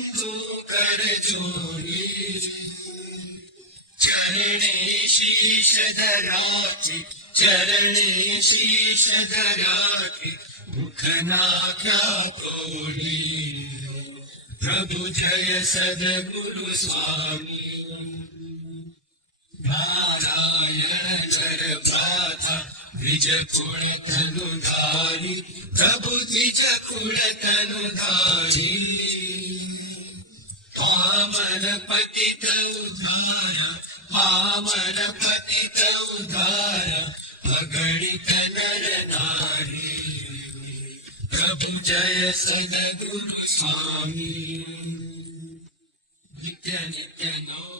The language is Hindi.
बंधु कर जोड़ी चरणे शीश धराचे चरणे शीश धराचे मुख नाख्या तोड़ी प्रभु जय सद्गुरु स्वामी। नारायण भ्राता द्विज कुण तनुधारी। प्रभु द्विज कुण पावन पतित उद्धार, पावन पतित उद्धार। अगणित नर नारी प्रभु जय सद्गुरु स्वामी। नित्य नित्य नौतम